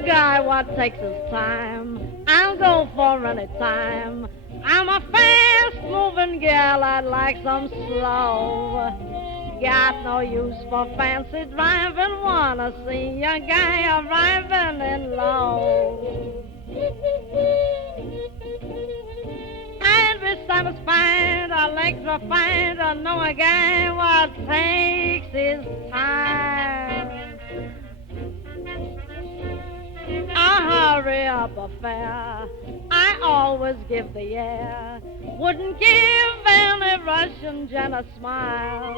guy what takes his time. I'll go for any time. I'm a fast-moving gal, I'd like some slow. Got no use for fancy driving, wanna see a guy arriving in low. I'd be satisfied, electrified, to know a guy what takes his time. A hurry-up affair, I always give the air. Wouldn't give any Russian gent a smile.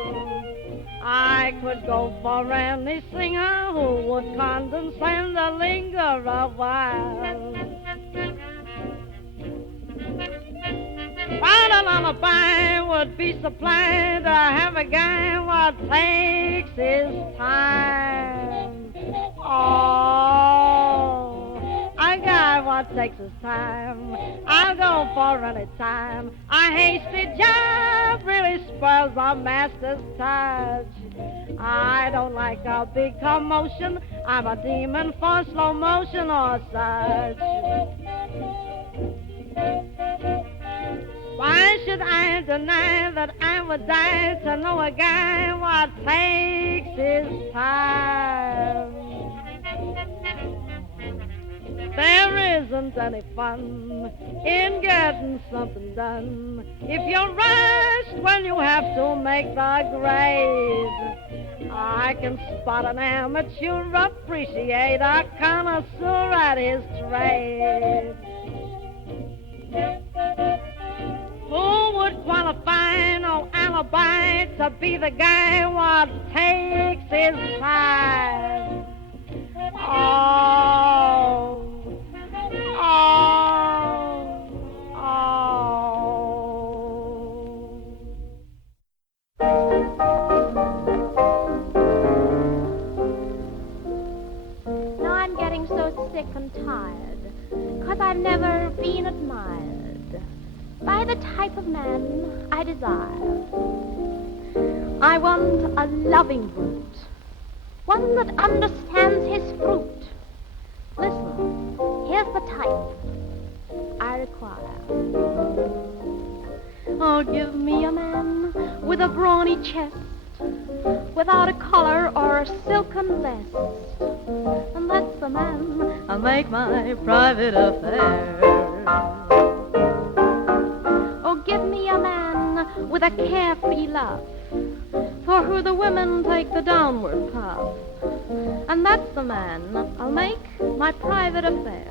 I could go for any singer who would condescend to linger a while. But a lullaby would be supplied to have a guy what takes his time. Oh, a guy what takes his time. I'll go for any time. A hasty job really spoils a master's touch. I don't like a big commotion. I'm a demon for slow motion or such. Why should I deny that I would die to know a guy what takes his time? There isn't any fun in getting something done if you're rushed when you have to make the grade. I can spot an amateur, appreciate a connoisseur at his trade. Who would qualify, no alibi, to be the guy what takes his time? Oh, oh, oh. Now I'm getting so sick and tired, 'cause I've never been admired by the type of man I desire. I want a loving brute, one that understands his fruit. Listen, here's the type I require. Oh, give me a man with a brawny chest, without a collar or a silken vest, and that's the man I'll make my private affair. Give me a man with a carefree love, for who the women take the downward puff, and that's the man I'll make my private affair.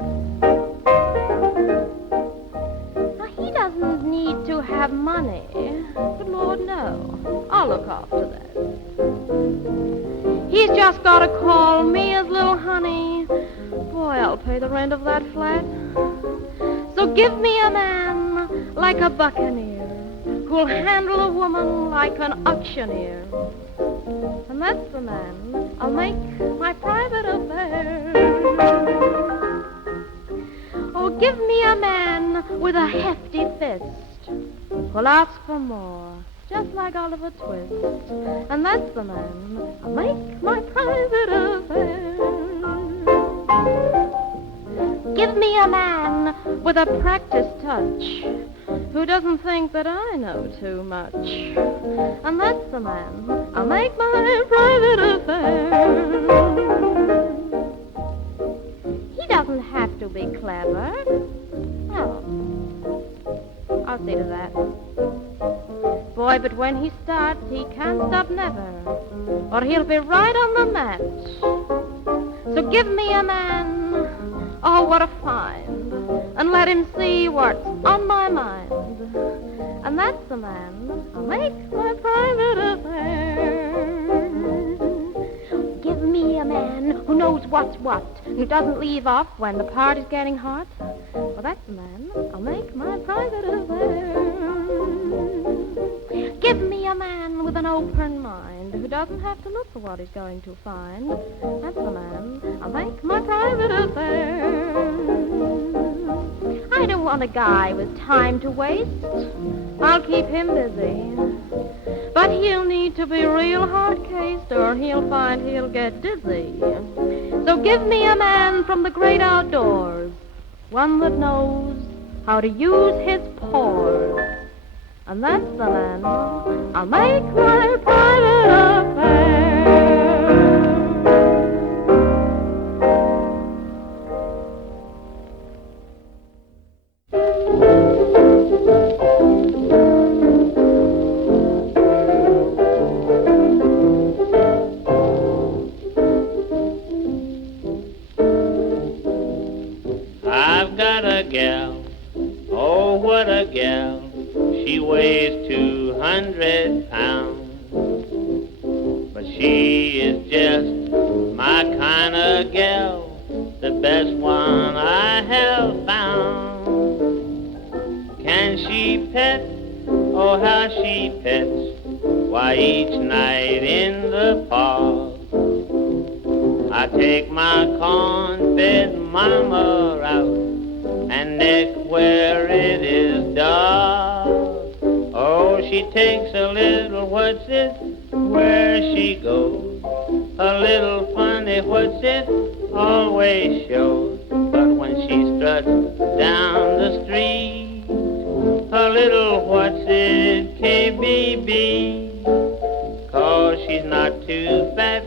Now, he doesn't need to have money, but Lord, no, I'll look after that. He's just got to call me his little honey. Boy, I'll pay the rent of that flat. So give me a man like a buccaneer, who'll handle a woman like an auctioneer. And that's the man I'll make my private affair. Oh, give me a man with a hefty fist, who'll ask for more, just like Oliver Twist. And that's the man I'll make my private affair. Give me a man with a practiced touch, who doesn't think that I know too much. And that's the man I'll make my private affair. He doesn't have to be clever. Oh, I'll see to that. Boy, but when he starts, he can't stop never, or he'll be right on the mat. So give me a man, oh, what a find, and let him see what's on my mind. And that's the man I'll make my private affair. Give me a man who knows what's what, and who doesn't leave off when the party's getting hot. Well, that's the man I'll make my private affair. Give me a man with an open mind, who doesn't have to look for what he's going to find. That's the man I'll make my private affair. I don't want a guy with time to waste. I'll keep him busy. But he'll need to be real hard-cased, or he'll find he'll get dizzy. So give me a man from the great outdoors, one that knows how to use his paws. And that's the man I'll make my private affair. I've got a gal, oh what a gal. She weighs 200 pounds, but she is just my kind of gal, the best one I have found. Can she pet? Oh, how she pets. Why, each night in the park, I take my corn-fed mama out and neck where it is dark. Oh, she takes a little what's it where she goes. A little funny what's it always shows. But when she struts down the street, a little what's it KBB. 'Cause she's not too fat,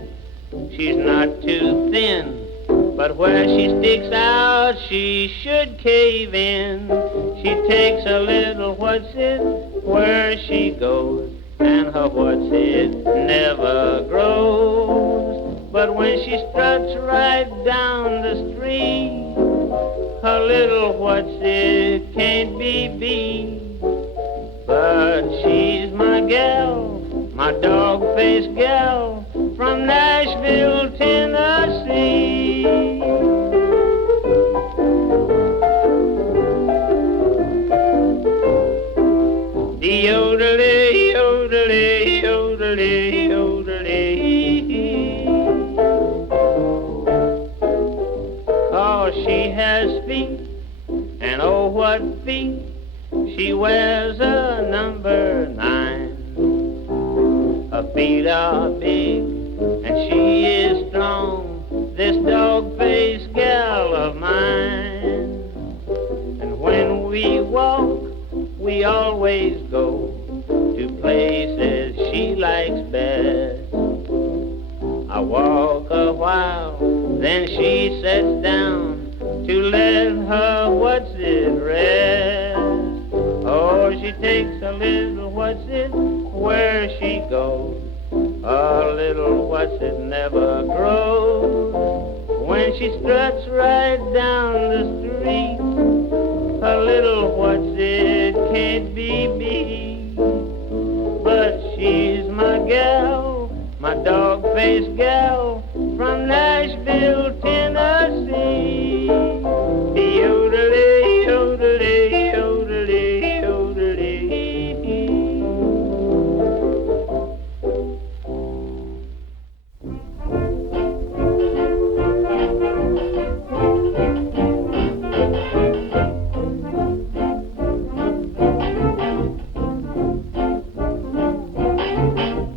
she's not too thin, but where she sticks out, she should cave in. She takes a little what's it where she goes, and her what's it never grows. But when she struts right down the street, her little what's it can't be beat. But she's my gal, my dog-faced gal, from Nashville, Tennessee. Yodelay, yodelay, yodelay, yodelay. 'Cause she has feet, and oh what feet. She wears a number 9. Her feet are big, and she is strong, this dog-faced gal of mine. And when we walk, we always go to places she likes best. I walk a while, then she sits down to let her what's it rest. Oh, she takes a little what's it where she goes. A little what's it never grows. When she struts right down the street, a little what's it can't be beat. But she's my gal, my dog-faced gal, from Nashville, Tennessee. Yodelay, yodelay, yodelay, yodelay.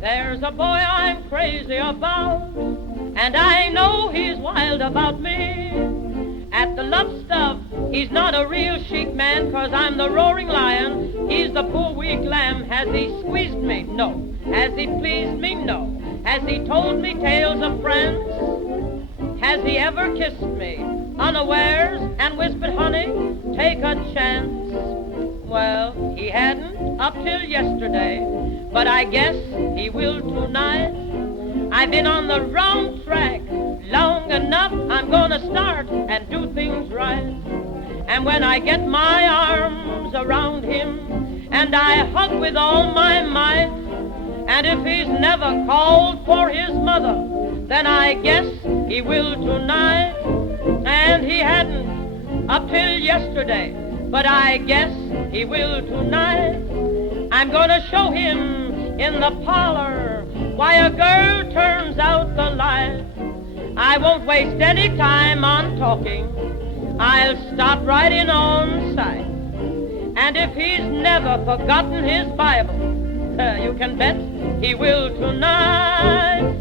There's a boy I'm crazy about, and I know he's wild about me. At the love stuff, he's not a real chic man, 'cause I'm the roaring lion, he's the poor weak lamb. Has he squeezed me? No. Has he pleased me? No. Has he told me tales of friends? Has he ever kissed me unawares and whispered, honey, take a chance? Well, he hadn't up till yesterday, but I guess he will tonight. I've been on the wrong track long enough. I'm gonna start and do things right. And when I get my arms around him and I hug with all my might, and if he's never called for his mother, then I guess he will tonight. And he hadn't up till yesterday, but I guess he will tonight. I'm gonna show him in the parlor why a girl turns out the light. I won't waste any time on talking, I'll stop right in on sight. And if he's never forgotten his Bible, you can bet he will tonight.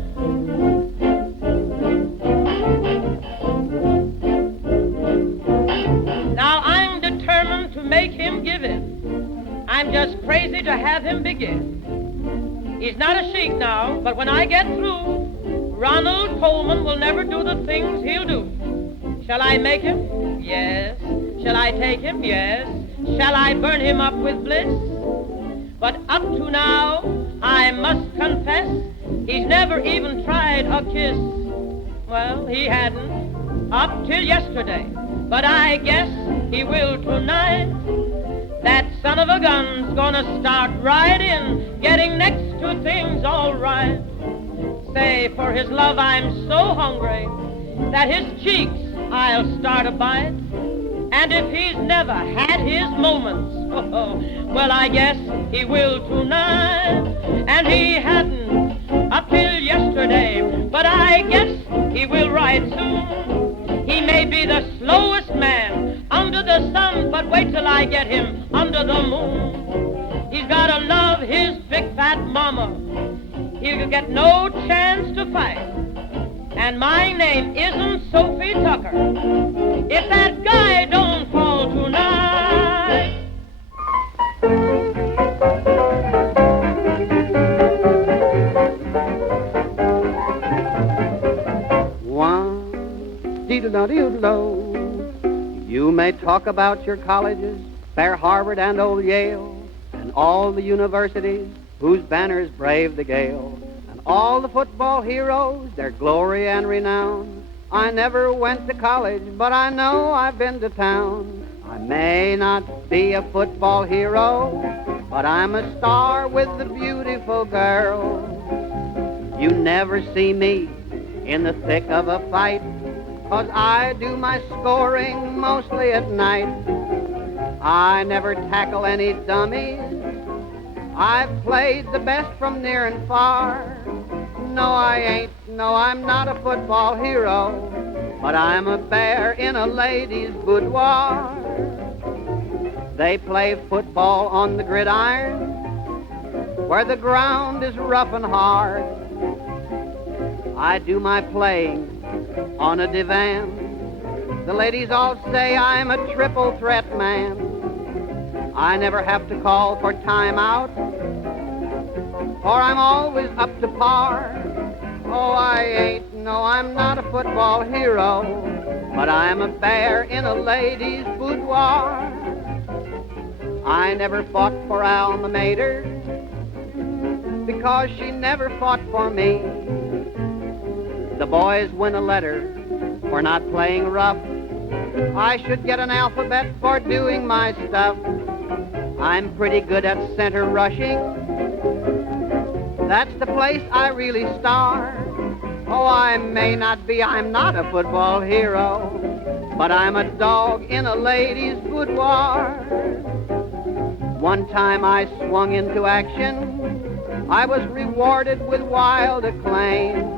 to have him begin. He's not a sheik now, but when I get through, Ronald Coleman will never do the things he'll do. Shall I make him? Yes. Shall I take him? Yes. Shall I burn him up with bliss? But up to now, I must confess, he's never even tried a kiss. Well, he hadn't, up till yesterday. But I guess he will tonight. That son of a gun's gonna start right in, getting next to things all right. Say, for his love I'm so hungry that his cheeks I'll start a bite. And if he's never had his moments, well, I guess he will tonight. And he hadn't up till yesterday, but I guess he will right soon. He may be the slowest man under the sun, but wait till I get him under the moon. He's gotta love his big fat mama. He'll get no chance to fight. And my name isn't Sophie Tucker. If that guy don't fall tonight. One, dee-do-do-dee-do. You may talk about your colleges, fair Harvard and old Yale, and all the universities whose banners brave the gale, and all the football heroes, their glory and renown. I never went to college, but I know I've been to town. I may not be a football hero, but I'm a star with the beautiful girls. You never see me in the thick of a fight, 'cause I do my scoring mostly at night. I never tackle any dummies. I've played the best from near and far. No, I ain't. No, I'm not a football hero, but I'm a bear in a lady's boudoir. They play football on the gridiron, where the ground is rough and hard. I do my playing on a divan. The ladies all say I'm a triple threat man. I never have to call for timeout, for I'm always up to par. Oh, I ain't, no, I'm not a football hero, but I'm a bear in a lady's boudoir. I never fought for alma mater, because she never fought for me. The boys win a letter for not playing rough. I should get an alphabet for doing my stuff. I'm pretty good at center rushing. That's the place I really star. Oh, I'm not a football hero, but I'm a dog in a lady's boudoir. One time I swung into action. I was rewarded with wild acclaim.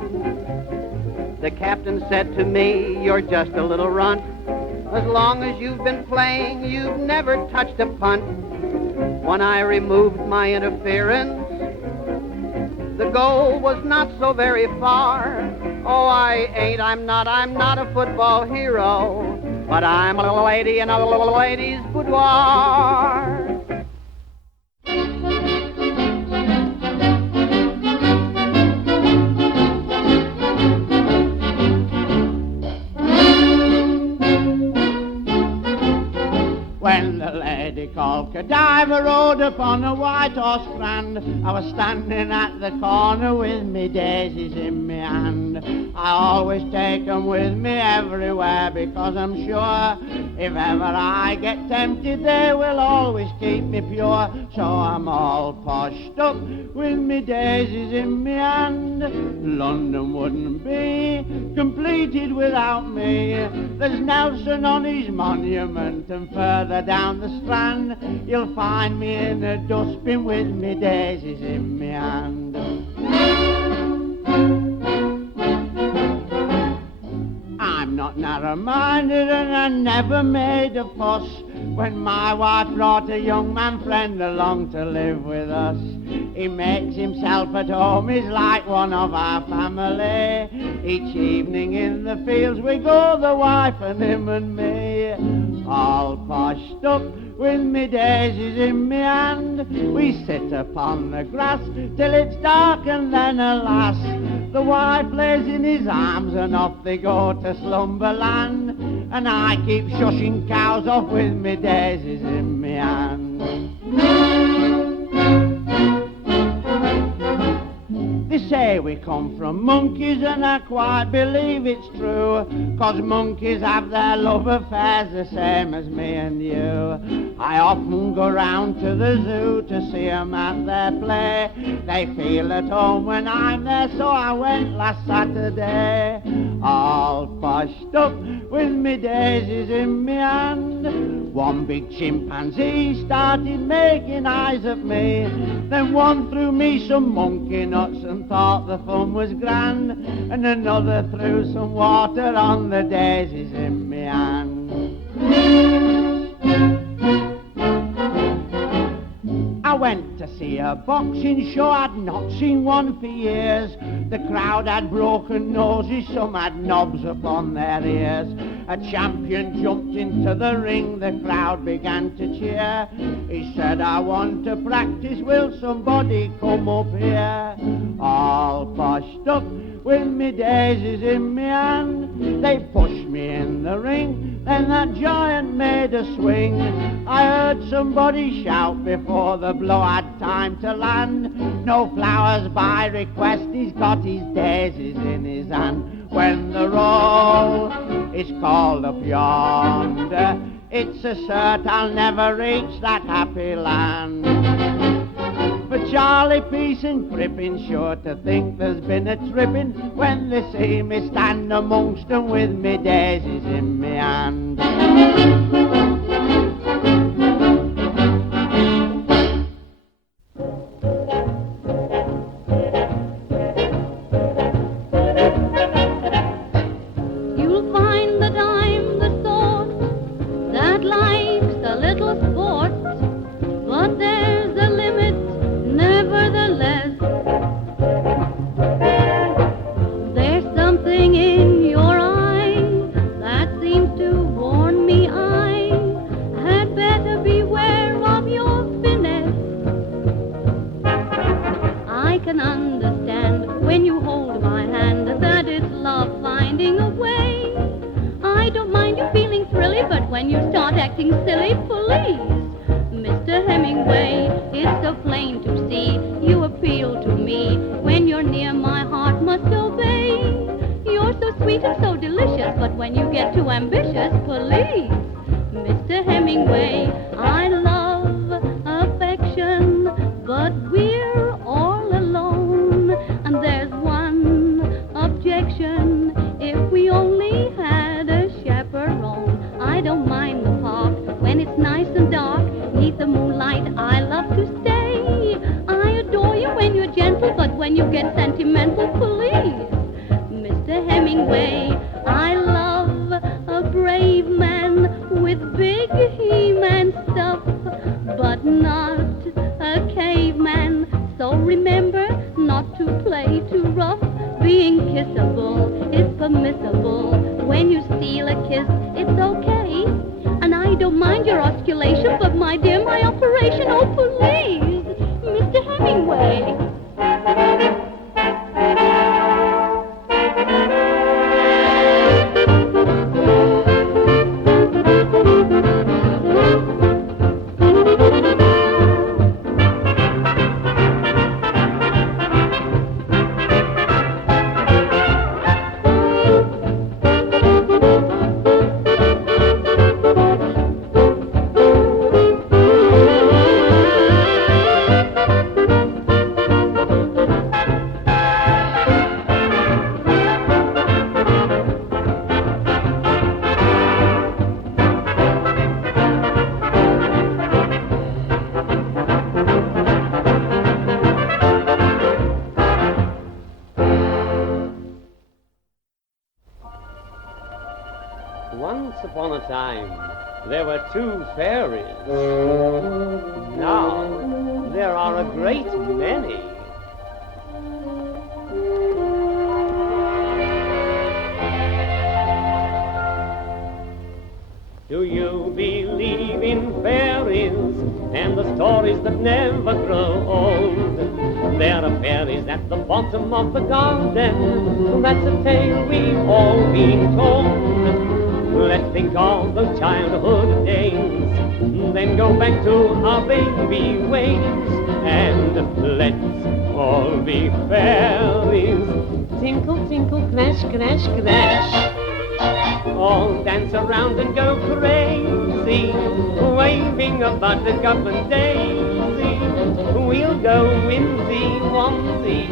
The captain said to me, "You're just a little runt. As long as you've been playing, you've never touched a punt." When I removed my interference, the goal was not so very far. Oh, I'm not a football hero, but I'm a lady in a lady's boudoir. When the lady called Godiva rode upon a white horse grand, I was standing at the corner with me daisies in me hand. I always take 'em with me everywhere, because I'm sure if ever I get tempted, they will always keep me pure. So I'm all poshed up with me daisies in me hand. London wouldn't be completed without me. There's Nelson on his monument, and further down the Strand you'll find me in a dustbin with me daisies in me hand. I'm not narrow-minded, and I never made a fuss when my wife brought a young man friend along to live with us. He makes himself at home, he's like one of our family. Each evening in the fields we go, the wife and him and me. all poshed up with me daisies in me hand. We sit upon the grass till it's dark, and then alas, the wife lays in his arms and off they go to slumberland. And I keep shushing cows off with me daisies in me hand. They say we come from monkeys, and I quite believe it's true, 'cause monkeys have their love affairs the same as me and you. I often go round to the zoo to see 'em at their play. They feel at home when I'm there, so I went last Saturday. All poshed up with me daisies in me hand. One big chimpanzee started making eyes at me. Then one threw me some monkey nuts and thought the fun was grand. And another threw some water on the daisies in me hand. I went to see a boxing show, I'd not seen one for years. The crowd had broken noses, some had knobs upon their ears. A champion jumped into the ring, the crowd began to cheer. He said, I want to practice, will somebody come up here? All poshed up with me daisies in me hand. They pushed me in the ring, then that giant made a swing. I heard somebody shout before the blow had time to land. No flowers by request, he's got his daisies in his hand. When the roll is called up yonder, it's a cert I'll never reach that happy land. But Charlie Peace and Crippin sure to think there's been a trippin' when they see me stand amongst 'em with me daisies in me hand. You'll find that I'm the sort that likes a little sport, but there's a limit nevertheless. There's something in your eye that seems to warn me I had better beware of your finesse. I can understand when you hold my hand that it's love finding a way. I don't mind you feeling thrilly, but when you start acting silly, please, Mr. Hemingway, it's so plain to see you appeal to me. When you're near, my heart must obey. You're so sweet and so delicious, but when you get too ambitious, please, Mr. Hemingway, I love affection, but we're all alone. And there's one objection, if we only had a chaperone. I don't mind the park when it's nice and dark. Neath the moonlight, I love to stay. I adore you when you're gentle, but when you get sentimental, please, Mr. Hemingway, I love a brave man with big He-Man stuff, but not a caveman. So remember not to play too rough. Being kissable is permissible. When you steal a kiss, it's okay. And I don't mind your osculation, but my dear, my operation, oh please, Mr. Hemingway. Once upon a time, there were two fairies. Now, there are a great many. Do you believe in fairies and the stories that never grow old? There are fairies at the bottom of the garden. That's a tale we've all been told. Let's think of those childhood days, then go back to our baby ways, and let's all be fairies. Tinkle, tinkle, clash, clash, clash. All dance around and go crazy, waving a buttercup and daisy. We'll go whimsy, womsy,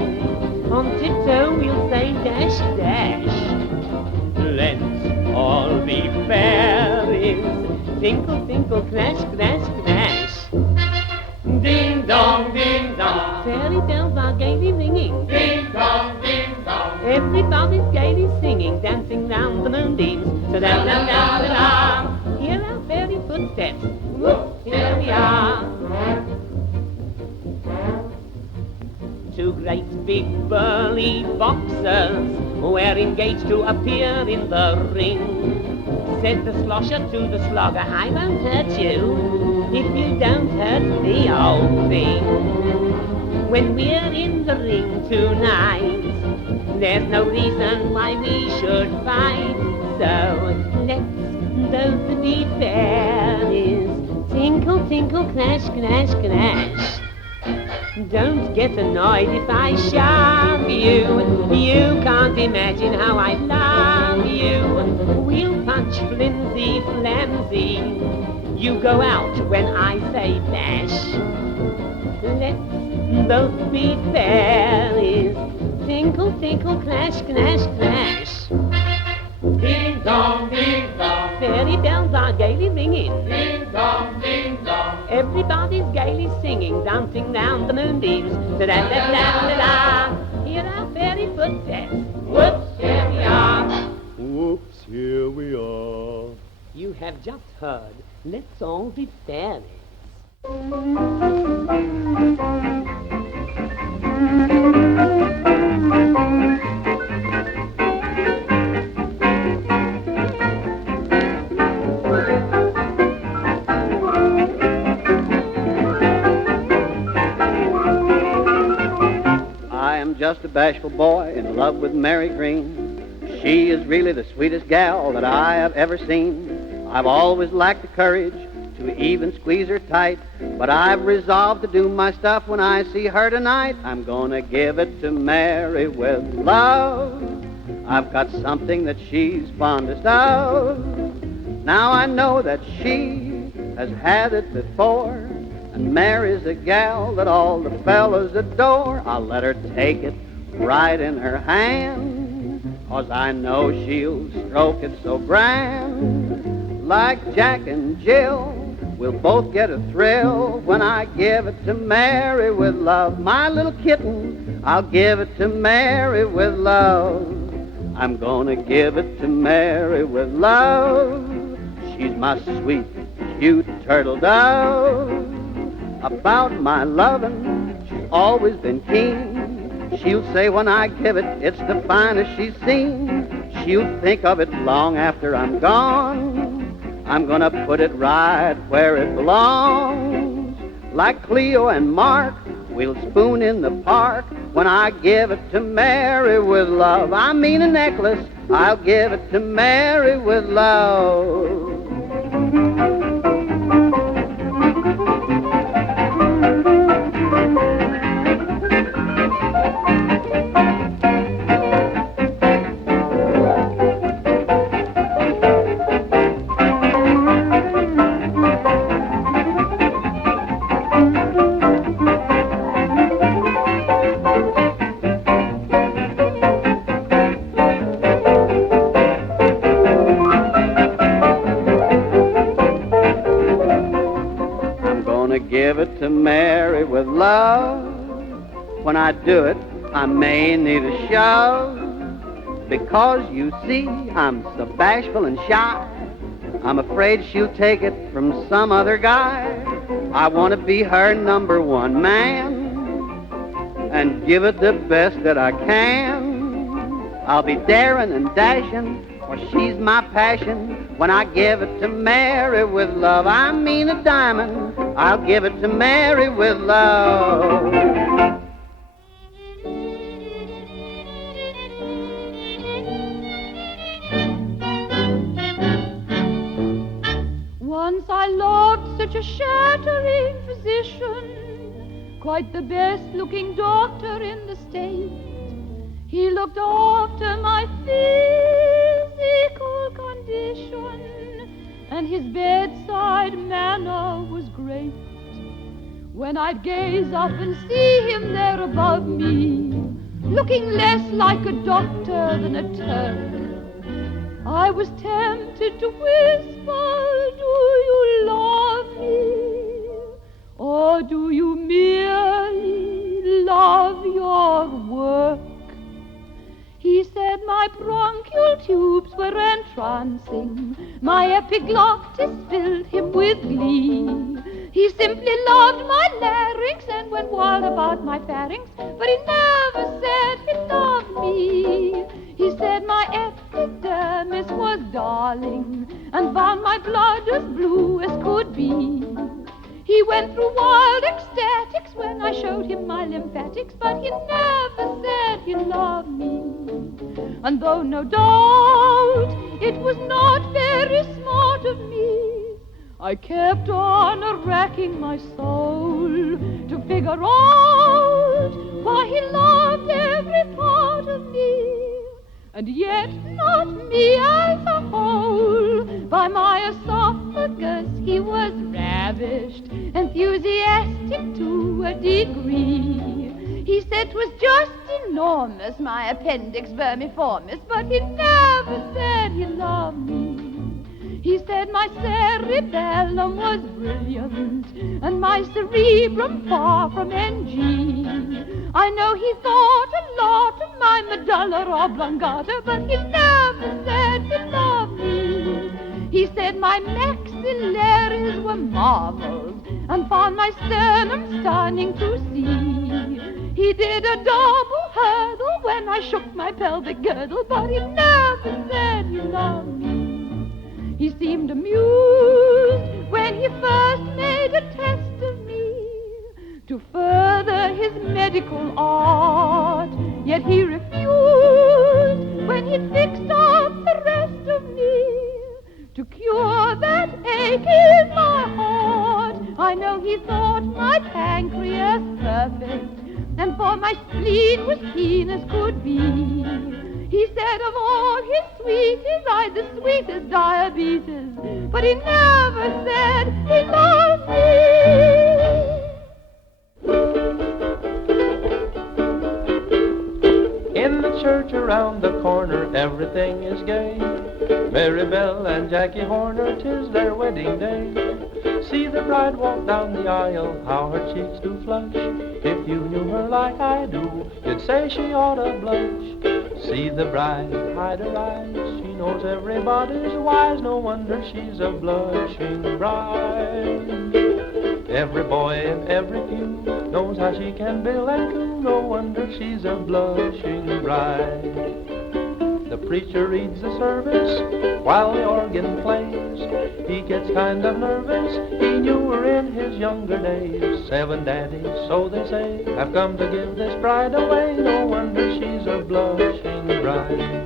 On tiptoe we'll say dash, dash. let's all be fairies. Tinkle, tinkle, clash, clash, clash. Ding dong, ding dong, Fairy bells are gaily ringing. ding dong, ding dong. Everybody's gaily singing, dancing round the moonbeams. Da-da-da-da-da-da. Hear our fairy footsteps. Whoop, here we are. Two great big burly boxers were engaged to appear in the ring. Said the slosher to the slogger, I won't hurt you if you don't hurt the old thing. When we're in the ring tonight, there's no reason why we should fight. So let's both be fairies. Tinkle, tinkle, clash, clash, clash. Don't get annoyed if I shove you. You can't imagine how I love you. We'll punch flimsy, flamsy. You go out when I say dash. Let's both be fairies. Tinkle, tinkle, clash, clash, clash. Ding dong, ding dong, Fairy bells are gaily ringing. ding dong, ding dong. Everybody's gaily singing, dancing round the moonbeams. Da-da-da-da-da-da. Hear our fairy footsteps. Whoops, here we are. Whoops, here we are. You have just heard, let's all be fairies. I am just a bashful boy in love with Mary Green. She is really the sweetest gal that I have ever seen. I've always lacked the courage to even squeeze her tight, but I've resolved to do my stuff when I see her tonight. I'm gonna give it to Mary with love. I've got something that she's fondest of. Now I know that she has had it before, and Mary's a gal that all the fellas adore. I'll let her take it right in her hand, 'cause I know she'll stroke it so grand. Like Jack and Jill, we'll both get a thrill when I give it to Mary with love. My little kitten, I'll give it to Mary with love. I'm gonna give it to Mary with love. She's my sweet, cute turtle dove. About my lovin', she's always been keen. She'll say when I give it, it's the finest she's seen. She'll think of it long after I'm gone. I'm gonna put it right where it belongs. Like Cleo and Mark, we'll spoon in the park when I give it to Mary with love. I mean a necklace, I'll give it to Mary with love. Give it to Mary with love. When I do it, I may need a shove, because you see, I'm so bashful and shy. I'm afraid she'll take it from some other guy. I want to be her number one man and give it the best that I can. I'll be daring and dashing, for she's my passion. When I give it to Mary with love, I mean a diamond. I'll give it to Mary with love. Once I loved such a shattering physician, quite the best-looking doctor in the state. He looked after my physical condition, and his bedside manner was great. When I'd gaze up and see him there above me, looking less like a doctor than a Turk, I was tempted to whisper, do you love me? Or do you merely love your work? He said my bronchial tubes were entrancing, my epiglottis filled him with glee. He simply loved my larynx and went wild about my pharynx, but he never said he loved me. He said my epidermis was darling and found my blood as blue as could be. He went through wild ecstatics when I showed him my lymphatics, but he never said he loved me. And though no doubt it was not very smart of me, I kept on racking my soul to figure out why he loved every part of me. And yet not me as a whole. By my esophagus he was ravished, enthusiastic to a degree. He said 'twas just enormous, my appendix vermiformis, but he never said he loved me. He said my cerebellum was brilliant, and my cerebrum far from NG. I know he thought a lot of my medulla oblongata, but he never said he loved me. He said my maxillaries were marvels, and found my sternum stunning to see. He did a double hurdle when I shook my pelvic girdle, but he never said he loved me. He seemed amused when he first made a test of me to further his medical art, yet he refused when he fixed up the rest of me to cure that ache in my heart. I know he thought my pancreas perfect, and for my spleen was keen as could be. He said of all his sweeties I'd the sweetest diabetes, but he never said he loved me. In the church around the corner everything is gay. Mary Bell and Jackie Horner, 'tis their wedding day. See the bride walk down the aisle, how her cheeks do flush. If you knew her like I do, you'd say she ought to blush. See the bride hide her eyes, she knows everybody's wise, no wonder she's a blushing bride. Every boy in every pew knows how she can bill and coo, no wonder she's a blushing bride. The preacher reads the service while the organ plays. He gets kind of nervous, he knew her in his younger days. 7 daddies, so they say, have come to give this bride away, no wonder she's a blushing bride.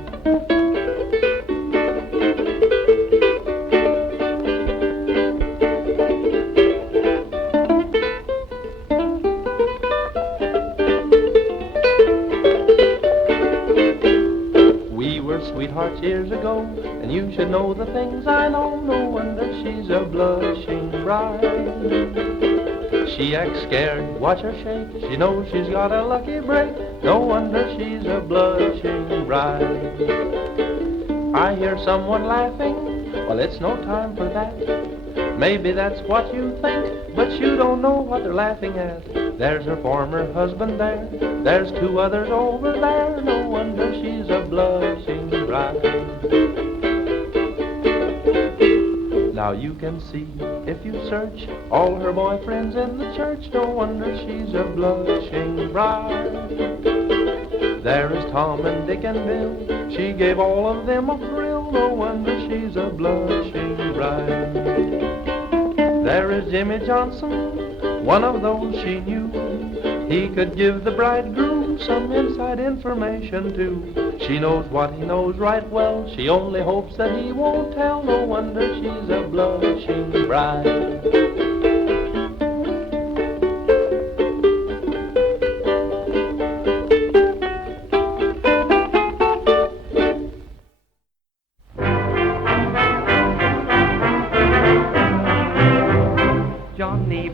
Sweethearts years ago, and you should know the things I know, no wonder she's a blushing bride. She acts scared, watch her shake, she knows she's got a lucky break, no wonder she's a blushing bride. I hear someone laughing, well it's no time for that. Maybe that's what you think, but you don't know what they're laughing at. There's her former husband there, there's 2 others over there, no wonder she's a blushing bride. Now you can see, if you search, all her boyfriends in the church, no wonder she's a blushing bride. There is Tom and Dick and Bill, she gave all of them a thrill, no wonder she's a blushing is Jimmie Johnson, one of those she knew. He could give the bridegroom some inside information too. She knows what he knows right well. She only hopes that he won't tell. No wonder she's a blushing bride.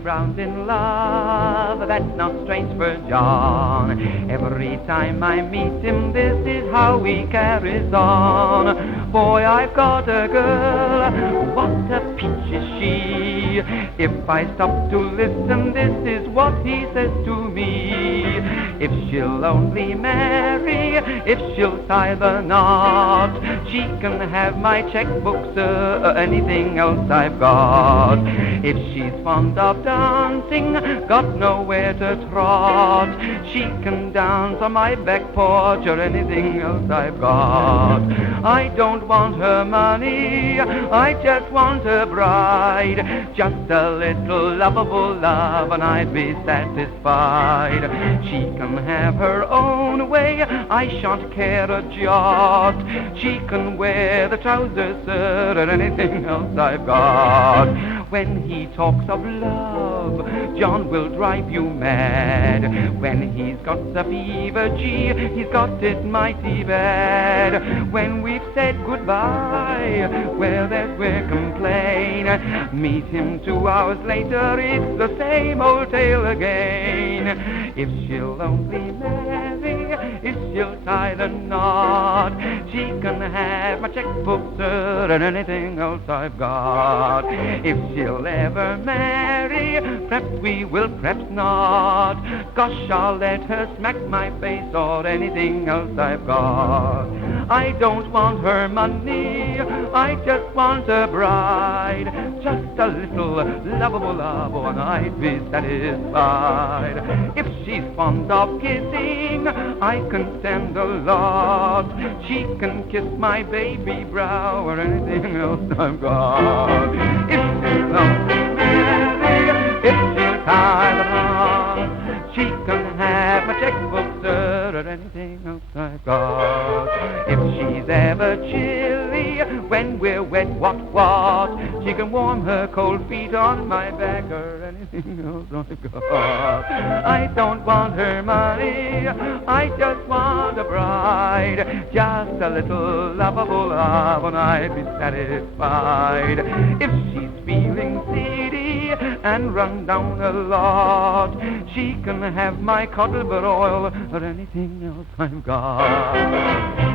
Brown's in love, that's not strange for John. Every time I meet him, this is how he carries on. Boy, I've got a girl, what a peach is she. If I stop to listen, this is what he says to me. If she'll only marry, if she'll tie the knot, she can have my checkbook, sir, or anything else I've got. If she's fond of dancing, got nowhere to trot, she can dance on my back porch or anything else I've got. I don't want her money, I just want a bride, just a little lovable love and I'd be satisfied. She can have her own way, I shan't care a jot. She can wear the trousers, sir, or anything else I've got. When he talks of love, John will drive you mad. When he's got the fever, gee, he's got it mighty bad. When we've said goodbye, well, there's where complain. Meet him 2 hours later, it's the same old tale again. If she'll only marry, if she'll tie the knot, she can have my checkbook, sir, and anything else I've got. If she'll ever marry, perhaps we will, perhaps not. Gosh, I'll let her smack my face or anything else I've got. I don't want her money, I just want a bride, just a little lovable love and I'd be satisfied. If she's fond of kissing, I can stand a lot. She can kiss my baby brow or anything else I've got. If she'll only marry, if she'll tie the knot, she can have my checkbook, sir, or anything else I've got. If she's ever chilly when we're wet, what, she can warm her cold feet on my back or anything else I've got. I don't want her money, I just want a bride, just a little lovable love and I'd be satisfied. If she's feeling seedy and run down a lot, she can have my codliver oil or anything else I've got.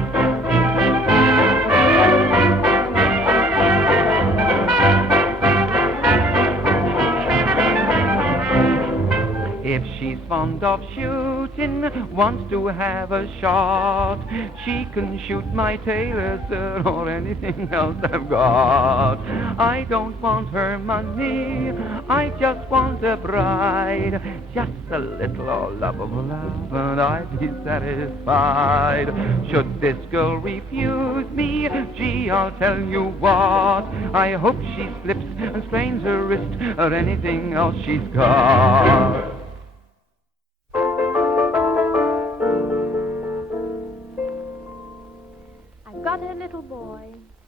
If she's fond of shooting, wants to have a shot, she can shoot my tailor, sir, or anything else I've got. I don't want her money, I just want a bride, just a little lovable love and I'd be satisfied. Should this girl refuse me, gee, I'll tell you what, I hope she slips and strains her wrist or anything else she's got. Got a little boy,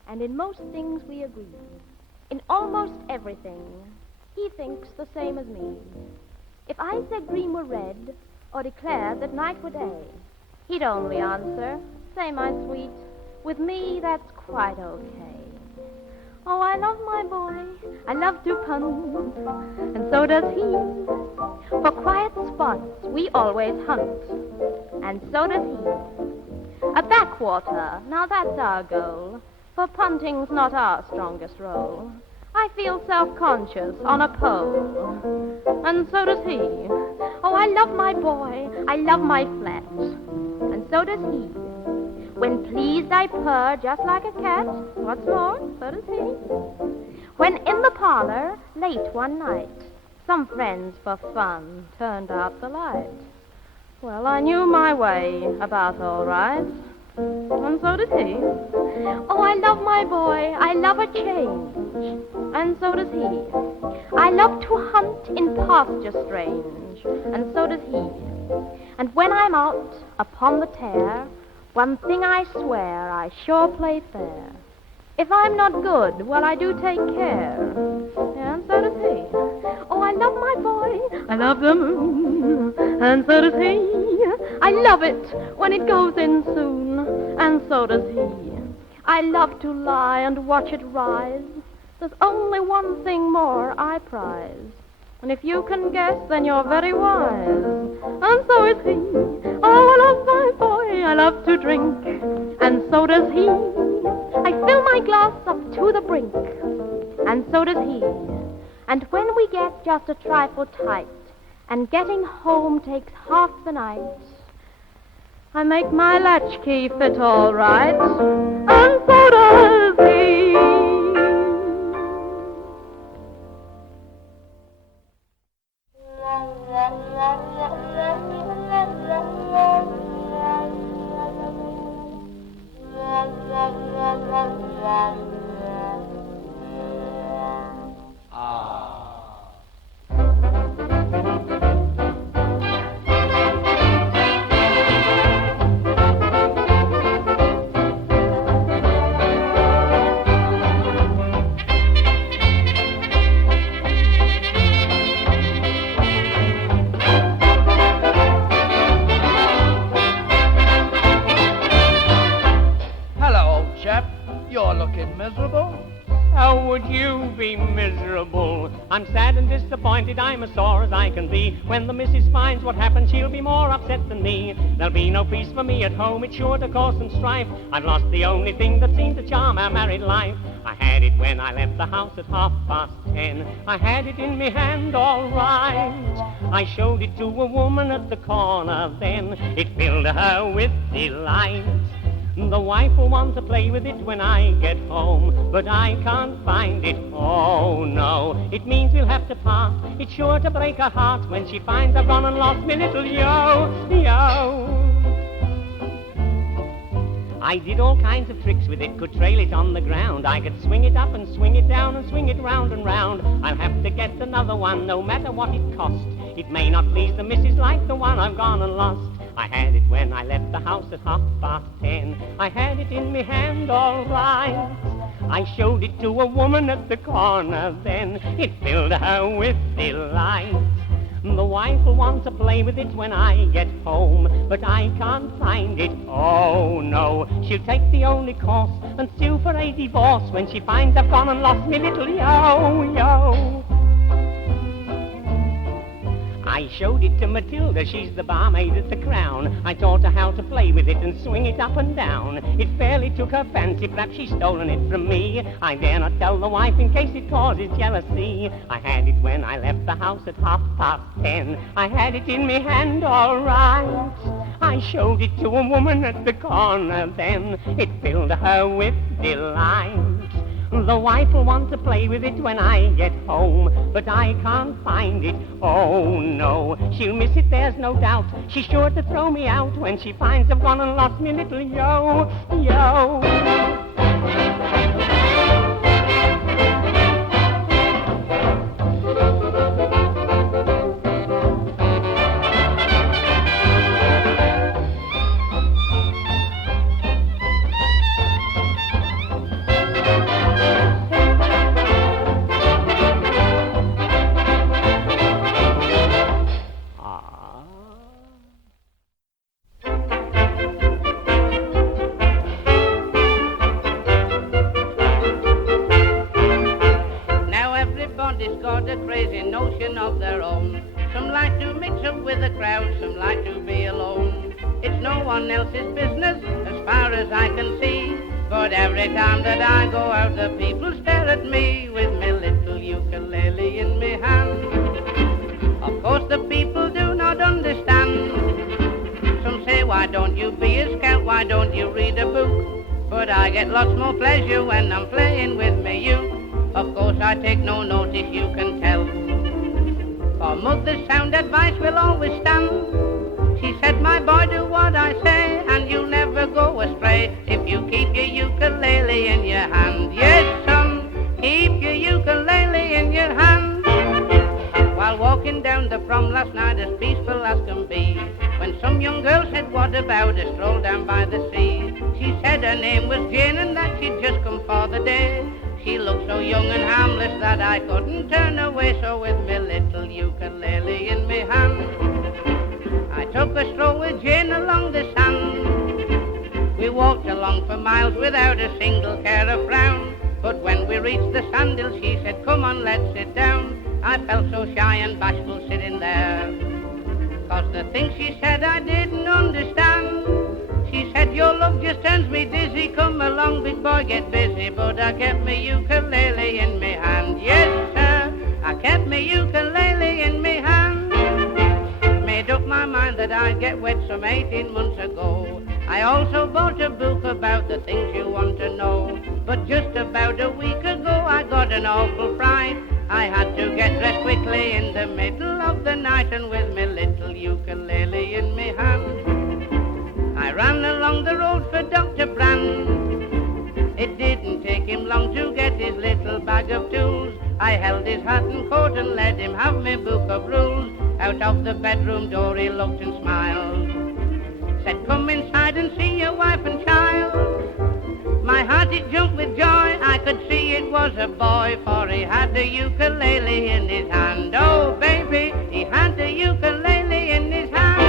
and in most things we agree. In almost everything, he thinks the same as me. If I said green were red, or declared that night were day, he'd only answer, say, my sweet, with me that's quite okay. Oh, I love my boy, I love to punt, and so does he. For quiet spots we always hunt, and so does he. A backwater, now that's our goal, for punting's not our strongest role. I feel self-conscious on a pole, and so does he. Oh, I love my boy, I love my flat, and so does he. When pleased I purr just like a cat, what's more, so does he. When in the parlor, late one night, some friends for fun turned out the light. Well, I knew my way about all right, and so did he. Oh, I love my boy, I love a chain, and so does he. I love to hunt in pasture strange, and so does he. And when I'm out upon the tear, one thing I swear, I sure play fair. If I'm not good, well, I do take care, and so does he. Oh, I love my boy, I love the moon, and so does he. I love it when it goes in soon, and so does he. I love to lie and watch it rise. There's only one thing more I prize, and if you can guess, then you're very wise, and so is he. Oh, I love my boy, I love to drink, and so does he. I fill my glass up to the brink, and so does he. And when we get just a trifle tight, and getting home takes half the night, I make my latchkey fit all right, and so does he. I'm sad and disappointed, I'm as sore as I can be. When the missus finds what happened, she'll be more upset than me. There'll be no peace for me at home, it's sure to cause some strife. I've lost the only thing that seemed to charm our married life. I had it when I left the house at 10:30. I had it in me hand all right. I showed it to a woman at the corner then. It filled her with delight. The wife will want to play with it when I get home, but I can't find it, oh no. It means we'll have to part, it's sure to break her heart when she finds I've gone and lost me little yo. I did all kinds of tricks with it, could trail it on the ground. I could swing it up and swing it down and swing it round and round. I'll have to get another one, no matter what it costs. It may not please the missus like the one I've gone and lost. I had it when I left the house at 10:30. I had it in me hand all right. I showed it to a woman at the corner then. It filled her with delight. The wife will want to play with it when I get home, but I can't find it, oh no. She'll take the only course and sue for a divorce when she finds I've gone and lost me little yo. I showed it to Matilda, she's the barmaid at the Crown. I taught her how to play with it and swing it up and down. It fairly took her fancy, perhaps she's stolen it from me. I dare not tell the wife in case it causes jealousy. I had it when I left the house at 10:30. I had it in me hand all right. I showed it to a woman at the corner then. It filled her with delight. The wife will want to play with it when I get home, but I can't find it, oh no. She'll miss it, there's no doubt. She's sure to throw me out when she finds I've gone and lost me little yo. Every time that I go out, the people stare at me with my little ukulele in my hand. Of course, the people do not understand. Some say, why don't you be a scout? Why don't you read a book? But I get lots more pleasure when I'm playing with me uke. Of course, I take no notice, you can tell. For mother's sound advice will always stand. She said, my boy, do what I say, and you'll never go astray if you keep your ukulele in your hand. Yes, son, keep your about a stroll down by the sea. She said her name was Jane and that she'd just come for the day. She looked so young and harmless that I couldn't turn away, so with me little ukulele in me hand, I took a stroll with Jane along the sand. We walked along for miles without a single care or frown. But when we reached the sandhill, she said, come on, let's sit down. I felt so shy and bashful sitting there, 'cause the things she said I didn't understand. She said, your love just turns me dizzy. Come along, big boy, get busy. But I kept me ukulele in me hand. Yes, sir, I kept me ukulele in me hand. Made up my mind that I'd get wet some 18 months ago. I also bought a book about the things you want to know. But just about a week ago I got an awful fright. I had to get dressed quickly in the middle of the night, and with me little ukulele in me hand, I ran along the road for Dr. Brand. It didn't take him long to get his little bag of tools. I held his hat and coat and let him have my book of rules. Out of the bedroom door he looked and smiled, said, come inside and see your wife and child. My heart it jumped with joy, I could see it was a boy, for he had the ukulele in his hand. Oh baby, he had the ukulele in his hand.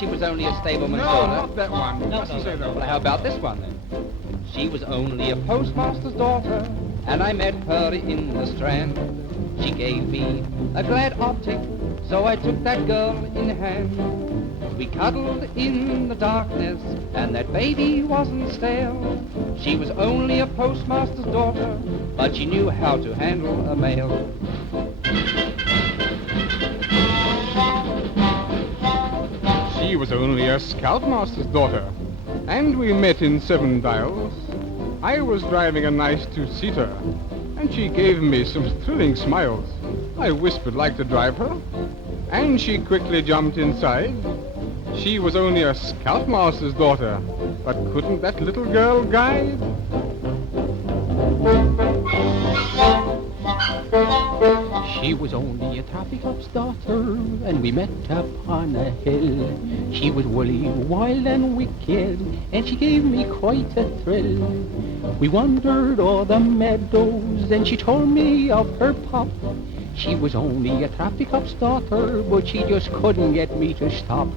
She was only a stableman's daughter. No, not that one. No, well, how about this one, then? She was only a postmaster's daughter, and I met her in the Strand. She gave me a glad optic, so I took that girl in hand. We cuddled in the darkness, and that baby wasn't stale. She was only a postmaster's daughter, but she knew how to handle a mail. She was only a scoutmaster's daughter, and we met in 7 Dials. I was driving a nice 2-seater, and she gave me some thrilling smiles. I whispered like to drive her, and she quickly jumped inside. She was only a scoutmaster's daughter, but couldn't that little girl guide? She was only a toffee cup's daughter, and we met upon a hill. She was woolly, wild and wicked, and she gave me quite a thrill. We wandered o'er the meadows, and she told me of her pop. She was only a toffee cup's daughter, but she just couldn't get me to stop.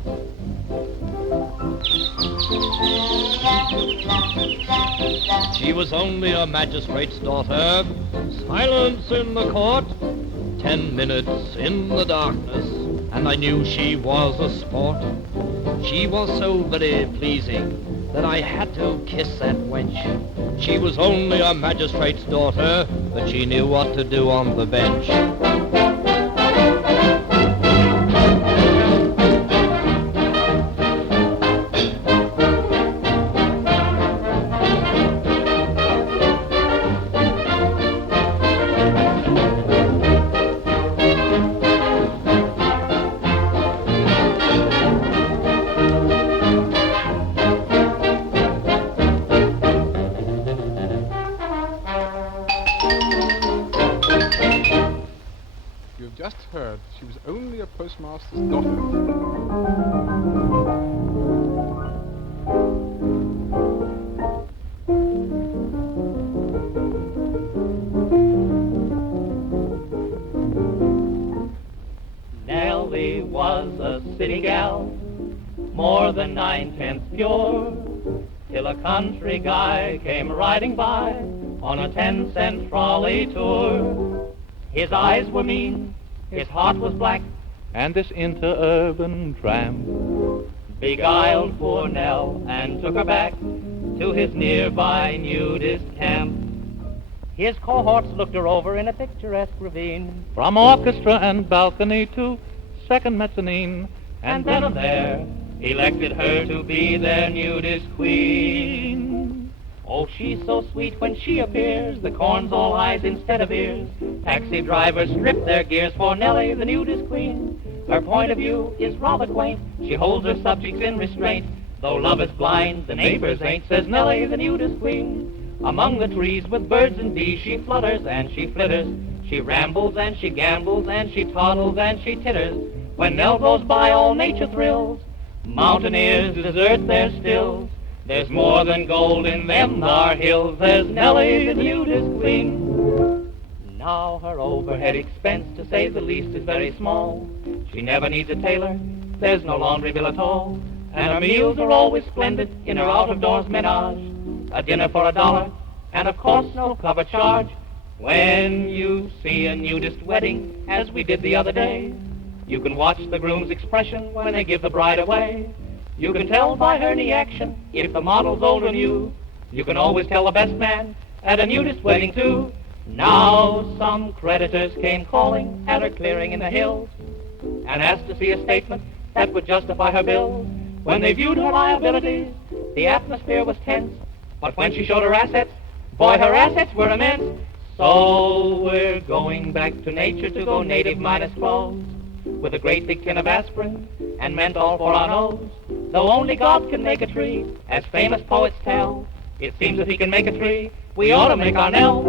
She was only a magistrate's daughter. Silence in the court. 10 minutes in the darkness, and I knew she was a sport. She was so very pleasing that I had to kiss that wench. She was only a magistrate's daughter, but she knew what to do on the bench. She was only a postmaster's daughter. Nellie was a city gal, more than 9/10 pure, till a country guy came riding by on a 10-cent trolley tour. His eyes were mean, his heart was black, and this interurban tramp beguiled poor Nell and took her back to his nearby nudist camp. His cohorts looked her over in a picturesque ravine. From orchestra and balcony to second mezzanine. And then and there elected her to be their nudist queen. Oh, she's so sweet when she appears, the corn's all eyes instead of ears. Taxi drivers strip their gears for Nellie, the nudist queen. Her point of view is rather quaint, she holds her subjects in restraint. Though love is blind, the neighbors ain't, says Nellie, the nudist queen. Among the trees with birds and bees she flutters and she flitters. She rambles and she gambles and she toddles and she titters. When Nell goes by, all nature thrills. Mountaineers desert their stills. There's more than gold in them thar hills. There's Nellie, the nudist queen. Now her overhead expense, to say the least, is very small. She never needs a tailor, there's no laundry bill at all. And her meals are always splendid in her out-of-doors menage. A dinner for $1, and of course no cover charge. When you see a nudist wedding, as we did the other day, you can watch the groom's expression when they give the bride away. You can tell by her knee action if the model's old or new. You can always tell the best man at a nudist wedding too. Now some creditors came calling at her clearing in the hills and asked to see a statement that would justify her bills. When they viewed her liabilities, the atmosphere was tense. But when she showed her assets, boy, her assets were immense. So we're going back to nature to go native minus clothes, with a great big tin of aspirin and menthol for our nose. Though only God can make a tree, as famous poets tell, it seems if he can make a tree, we ought to make our Nell.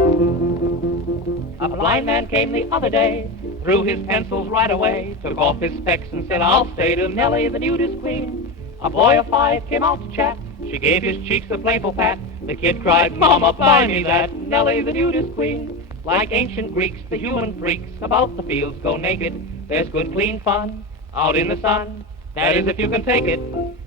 A blind man came the other day, threw his pencils right away, took off his specs and said, I'll stay to Nellie, the nudist queen. A boy of 5 came out to chat. She gave his cheeks a playful pat. The kid cried, Mama, buy me that, Nellie, the nudist queen. Like ancient Greeks, the human freaks about the fields go naked. There's good, clean fun out in the sun. That is, if you can take it.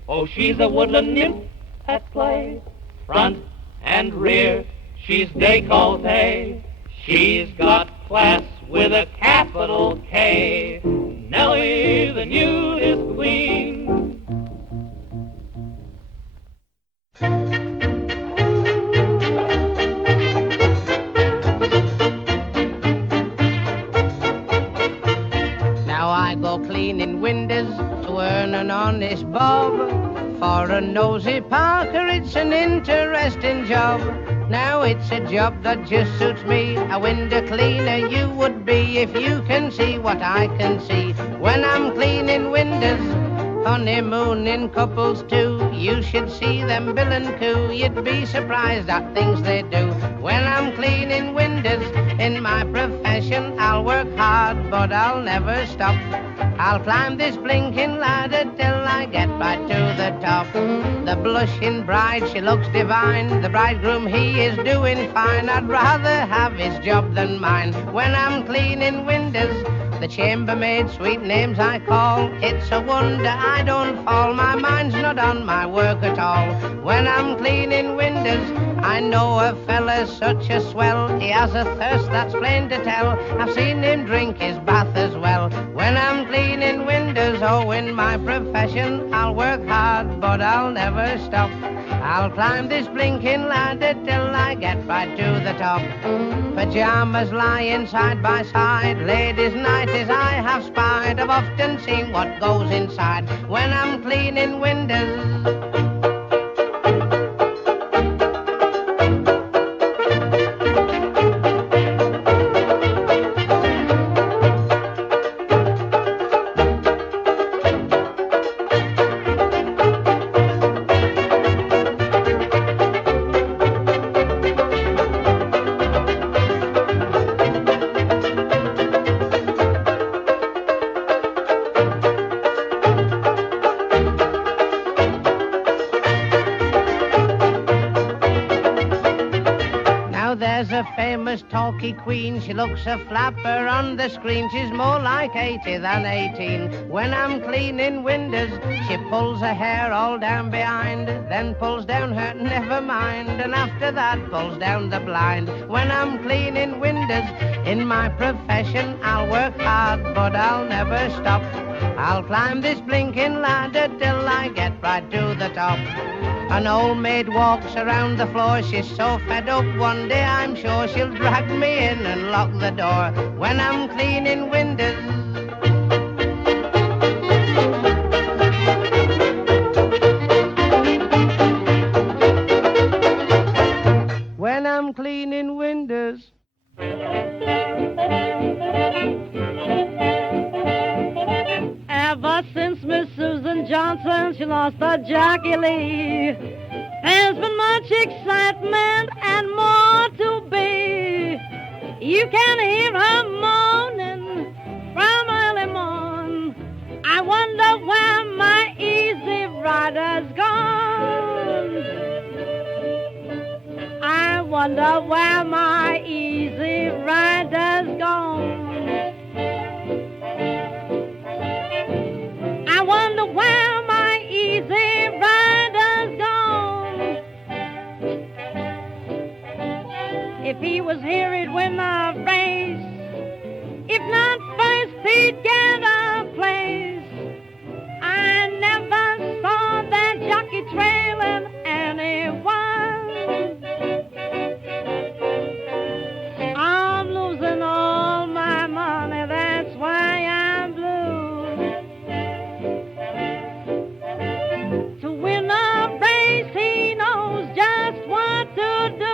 Oh, she's a woodland nymph at play. Front and rear, she's décolleté. She's got class with a capital K. Nellie, the nudist queen. Now I go cleaning windows to earn an honest bob. For a nosy Parker, it's an interesting job. Now it's a job that just suits me. A window cleaner you would be if you can see what I can see when I'm cleaning windows. Honeymooning couples too, you should see them bill and coo. You'd be surprised at things they do. When I'm cleaning windows in my profession, I'll work hard, but I'll never stop. I'll climb this blinking ladder till I get right to the top. The blushing bride, she looks divine. The bridegroom, he is doing fine. I'd rather have his job than mine. When I'm cleaning windows, the chambermaid, sweet names I call. It's a wonder I don't fall. My mind's not on my work at all. When I'm cleaning windows, I know a fella's such a swell. He has a thirst that's plain to tell. I've seen him drink his bath as well. When I'm cleaning windows, oh, in my profession, I'll work hard, but I'll never stop. I'll climb this blinking ladder till I get right to the top. Pajamas lying side by side, ladies' nighties I have spied. I've often seen what goes inside when I'm cleaning windows. Talky queen, she looks a flapper on the screen. She's more like 80 than 18. When I'm cleaning windows, she pulls her hair all down behind, then pulls down her never mind, and after that pulls down the blind. When I'm cleaning windows in my profession, I'll work hard, but I'll never stop. I'll climb this blinking ladder till I get right to the top. An old maid walks around the floor. She's so fed up one day, I'm sure she'll drag me in and lock the door when I'm cleaning windows. When I'm cleaning windows. Ever since Miss Susan Johnson, she lost her Jackie Lee, there's been much excitement and more to be. You can hear her moaning from early morn. I wonder where my easy rider's gone. I wonder where my easy rider's gone. I wonder where my easy rider's gone. If he was here, he'd win the race. If not first, he'd get a place. I never saw that jockey trailing anyone. I'm losing all my money, that's why I'm blue. To win a race, he knows just what to do.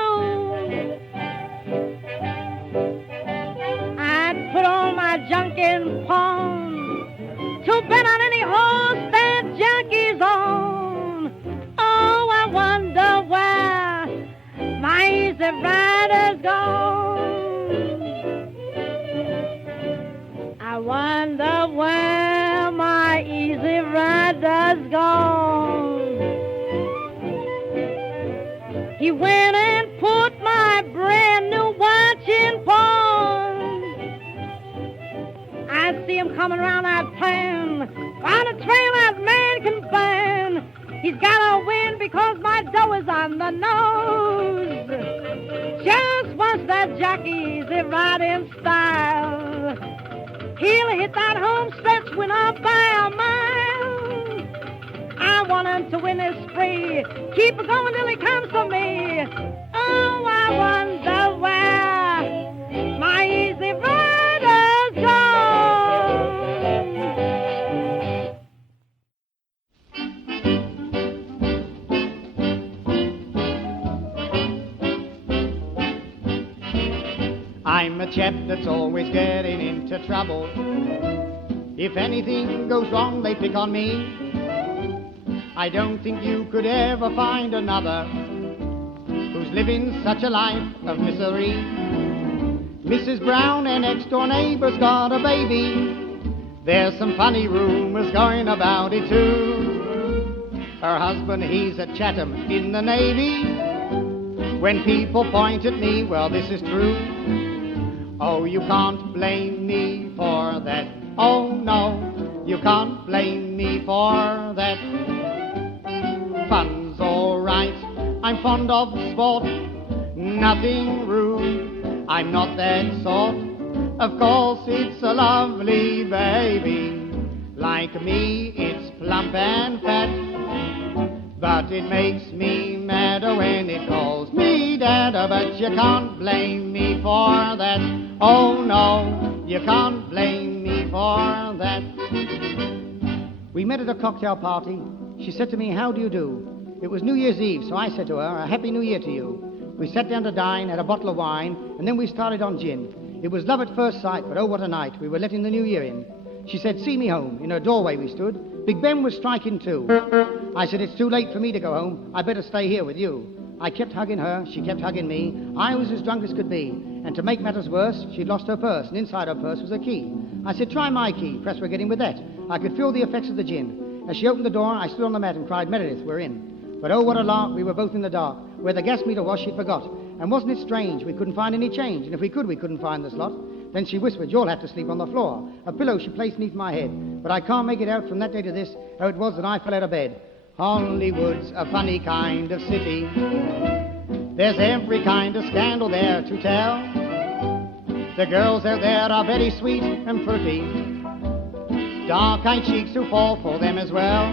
I'd put all my junk in pawn to bet on any horse that jockey's on. Oh, I wonder where my easy rider's gone. I wonder where my easy rider's gone. He went and put my brand new watch in pawn. I see him coming around that turn, on a trail that man can burn. He's gotta win because my dough is on the nose. Just watch that jockey's riding style. He'll hit that home stretch winner by a mile. I want him to win this spree. Keep it going till he comes to me. Oh, I wonder where my easy rider's gone. I'm a chap that's always getting into trouble. If anything goes wrong, they pick on me. I don't think you could ever find another who's living such a life of misery. Mrs. Brown, her next-door neighbor's got a baby. There's some funny rumors going about it too. Her husband, he's at Chatham in the Navy. When people point at me, well, this is true. Oh, you can't blame me for that. Oh, no, you can't blame me for that. Fun's all right, I'm fond of sport, nothing rude, I'm not that sort. Of course, it's a lovely baby. Like me, it's plump and fat. But it makes me madder when it calls me Dada. But you can't blame me for that. Oh no, you can't blame me for that. We met at a cocktail party. She said to me, how do you do? It was New Year's Eve, so I said to her, a Happy New Year to you. We sat down to dine, had a bottle of wine, and then we started on gin. It was love at first sight, but oh what a night. We were letting the new year in. She said, see me home. In her doorway we stood. Big Ben was striking too. I said, it's too late for me to go home. I better stay here with you. I kept hugging her. She kept hugging me. I was as drunk as could be. And to make matters worse, she'd lost her purse, and inside her purse was a key. I said, try my key. Press we're getting with that. I could feel the effects of the gin. As she opened the door, I stood on the mat and cried, Meredith, we're in. But oh, what a lark. We were both in the dark. Where the gas meter was, she'd forgot. And wasn't it strange? We couldn't find any change. And if we could, we couldn't find the slot. Then she whispered, you'll have to sleep on the floor. A pillow she placed beneath my head. But I can't make it out from that day to this how it was that I fell out of bed. Hollywood's a funny kind of city. There's every kind of scandal there to tell. The girls out there are very sweet and pretty. Dark-eyed cheeks who fall for them as well.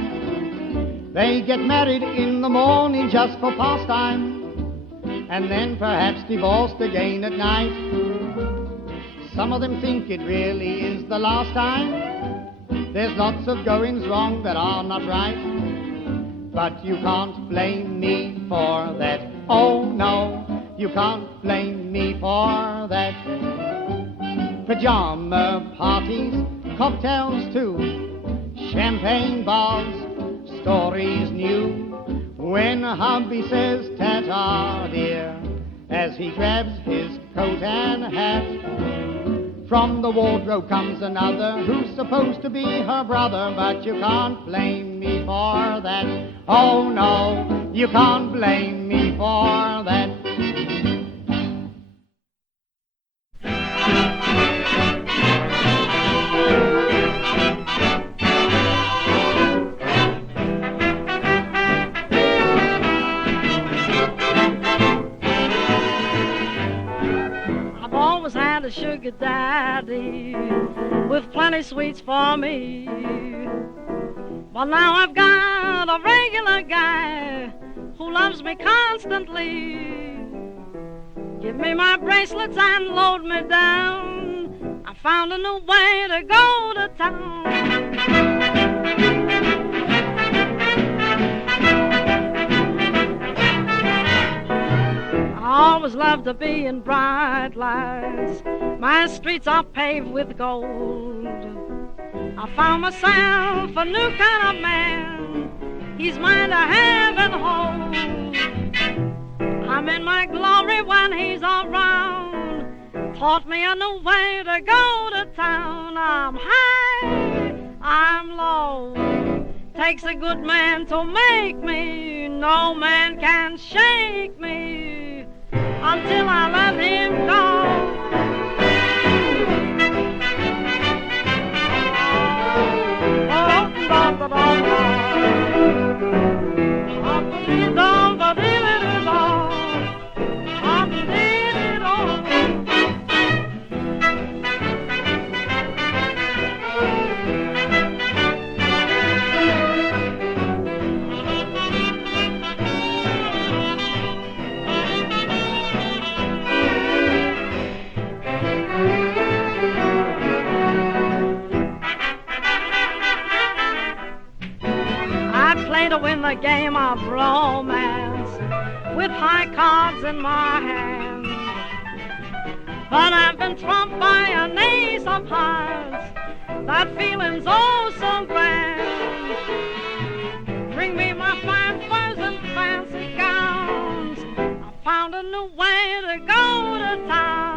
They get married in the morning just for pastime, and then perhaps divorced again at night. Some of them think it really is the last time. There's lots of goings wrong that are not right, but you can't blame me for that. Oh no, you can't blame me for that. Pajama parties, cocktails too, champagne bars, stories new. When hubby says ta-ta dear, as he grabs his coat and hat, from the wardrobe comes another who's supposed to be her brother, but you can't blame me for that. Oh no, you can't blame me for that. A sugar daddy with plenty sweets for me, but now I've got a regular guy who loves me constantly. Give me my bracelets and load me down. I found a new way to go to town. I always love to be in bright lights. My streets are paved with gold. I found myself a new kind of man. He's mine to have and hold. I'm in my glory when he's around. Taught me a new way to go to town. I'm high, I'm low. Takes a good man to make me. No man can shake me until I let him go. To win the game of romance with high cards in my hand, but I've been trumped by an ace of hearts. That feeling's oh so grand. Bring me my fine furs and fancy gowns. I found a new way to go to town.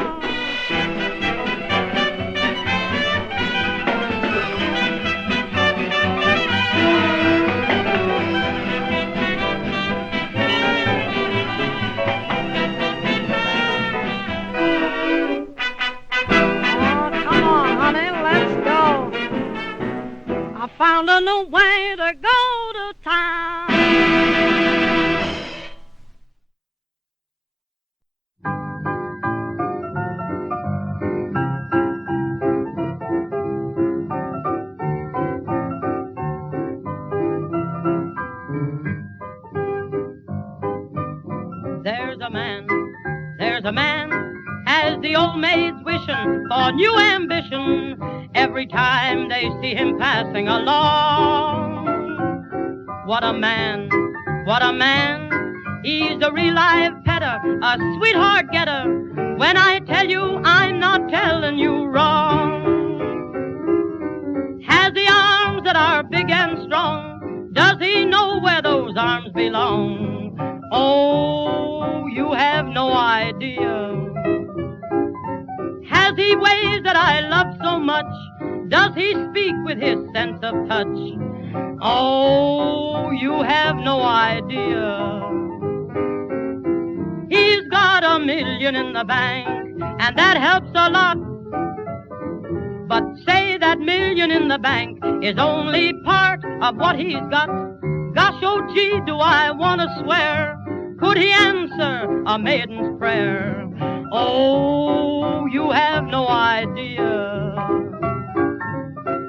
Found a new way to go to town. There's a man, as the old maid's wishing for new ambition every time they see him passing along. What a man, he's a real live petter, a sweetheart getter. When I tell you, I'm not telling you wrong. Has he arms that are big and strong? Does he know where those arms belong? Oh, you have no idea. Has he ways that I love so much? Does he speak with his sense of touch? Oh, you have no idea. He's got $1 million in the bank, and that helps a lot. But say that $1 million in the bank is only part of what he's got. Gosh, oh gee, do I want to swear, could he answer a maiden's prayer? Oh, you have no idea.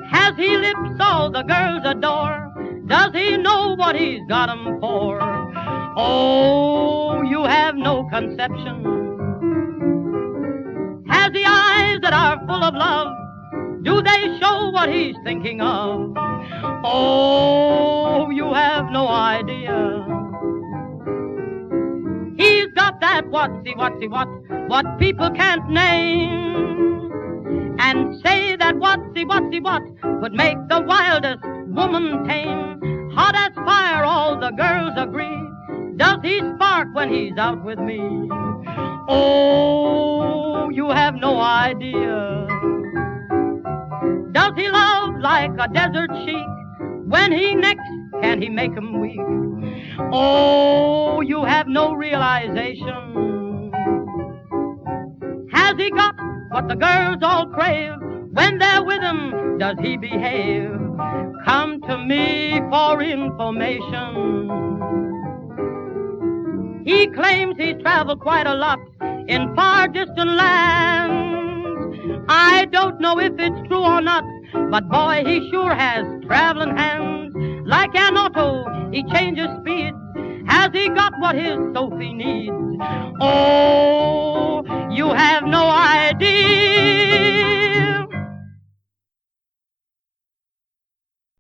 Has he lips all the girls adore? Does he know what he's got 'em for? Oh, you have no conception. Has he eyes that are full of love? Do they show what he's thinking of? Oh, you have no idea. He's got that what people can't name. And say that what could make the wildest woman tame. Hot as fire, all the girls agree. Does he spark when he's out with me? Oh, you have no idea. Does he love like a desert sheik? When he necks, can he make 'em weak? Oh, you have no realization. Has he got what the girls all crave? When they're with him, does he behave? Come to me for information. He claims he's traveled quite a lot in far distant lands. I don't know if it's true or not, but boy, he sure has traveling hands. Like an auto, he changes speed. Has he got what his Sophie needs? Oh, you have no idea.